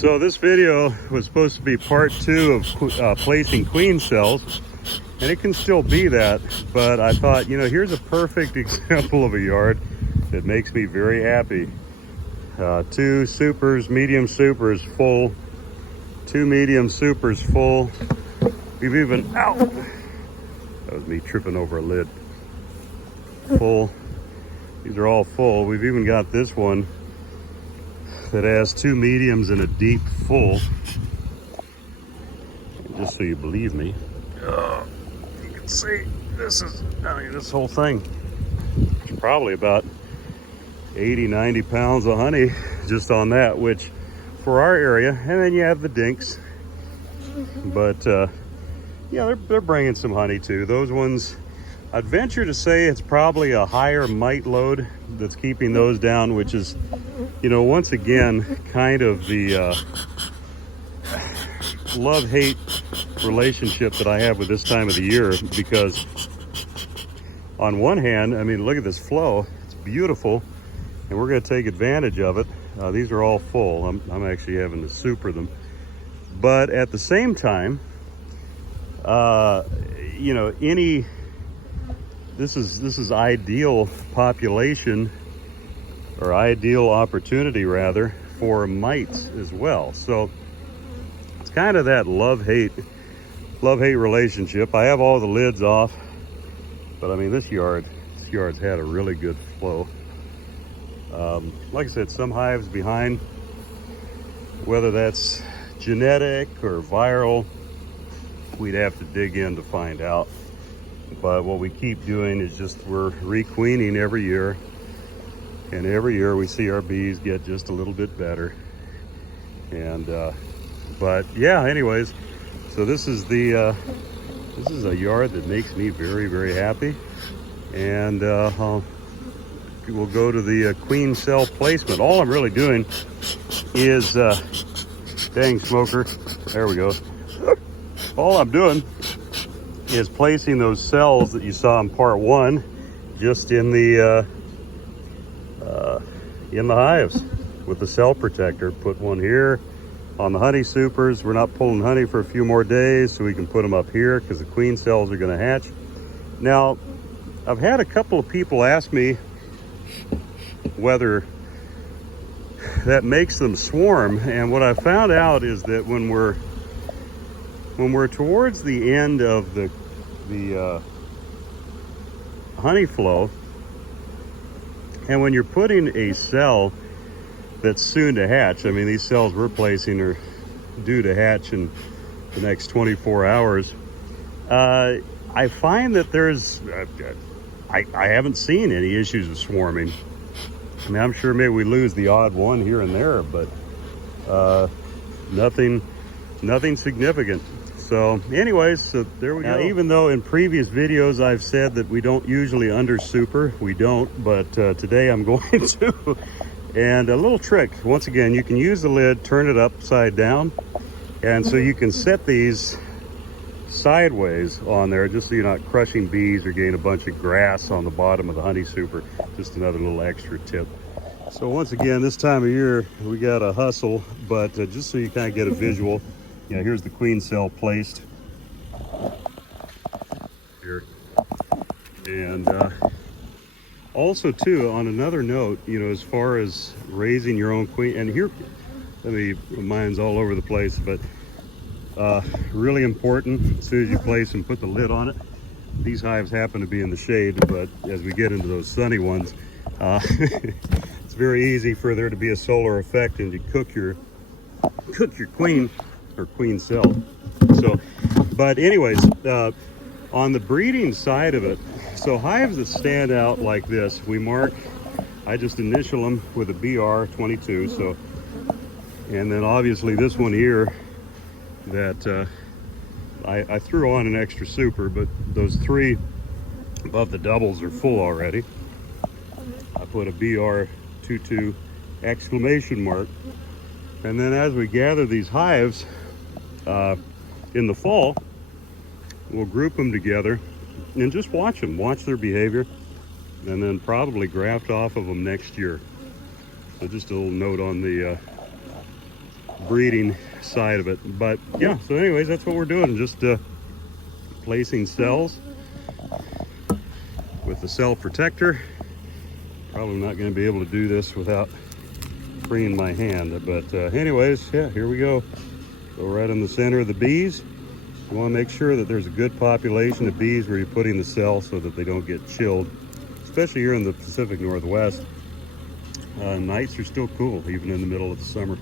So this video was supposed to be part 2 of placing queen cells, and it can still be that, but I thought, you know, here's a perfect example of a yard that makes me very happy. 2 supers, medium supers full, 2 medium supers full. We've even, ow, that was me tripping over a lid. Full, these are all full. We've even got this one that has 2 mediums and a deep full. And just so you believe me, you can see this is, I mean, this whole thing is probably about 80-90 pounds of honey just on that, which for our area. And then you have the dinks, but yeah, they're bringing some honey too. Those ones, I'd venture to say it's probably a higher mite load that's keeping those down, which is, you know, once again, kind of the love-hate relationship that I have with this time of the year, because on one hand, I mean, look at this flow. It's beautiful, and we're going to take advantage of it. These are all full. I'm actually having to super them. But at the same time, you know, this is ideal population, or ideal opportunity rather, for mites as well. So it's kind of that love-hate relationship. I have all the lids off, but I mean, this yard's had a really good flow. Like I said, some hives behind, whether that's genetic or viral, we'd have to dig in to find out. But what we keep doing is just, we're requeening every year, and every year we see our bees get just a little bit better. And but yeah, anyways, so this is a yard that makes me very, very happy. And we'll go to the queen cell placement. All I'm really doing is dang smoker, there we go. All I'm doing is placing those cells that you saw in part 1 just in the hives with the cell protector. Put one here on the honey supers. We're not pulling honey for a few more days, so we can put them up here because the queen cells are going to hatch. Now, I've had a couple of people ask me whether that makes them swarm, and what I found out is that when we're towards the end of the honey flow, and when you're putting a cell that's soon to hatch, I mean, these cells we're placing are due to hatch in the next 24 hours, I find that there's, I haven't seen any issues with swarming. I mean, I'm sure maybe we lose the odd one here and there, but nothing significant. So anyways, so there we go. Now, even though in previous videos I've said that we don't usually under super, we don't, but today I'm going to. And a little trick, once again, you can use the lid, turn it upside down, and so you can set these sideways on there, just so you're not crushing bees or getting a bunch of grass on the bottom of the honey super. Just another little extra tip. So once again, this time of year we got to hustle, but just so you kind of get a visual, you know, here's the queen cell placed here. And also too, on another note, you know, as far as raising your own queen, and here, mine's all over the place, but really important, as soon as you place and put the lid on it. These hives happen to be in the shade, but as we get into those sunny ones, it's very easy for there to be a solar effect and you cook your queen or queen cell. So, but anyways, on the breeding side of it, so hives that stand out like this, we mark, I just initial them with a BR22. So, and then obviously this one here that I threw on an extra super, but those 3 above the doubles are full already. I put a BR22 exclamation mark. And then as we gather these hives in the fall, we'll group them together and just watch them, watch their behavior, and then probably graft off of them next year. So just a little note on the breeding side of it. But yeah, so anyways, that's what we're doing, just placing cells with the cell protector. Probably not going to be able to do this without freeing my hand, but anyways, yeah, here we go. So right in the center of the bees, you want to make sure that there's a good population of bees where you're putting the cell so that they don't get chilled, especially here in the Pacific Northwest. Nights are still cool even in the middle of the summer.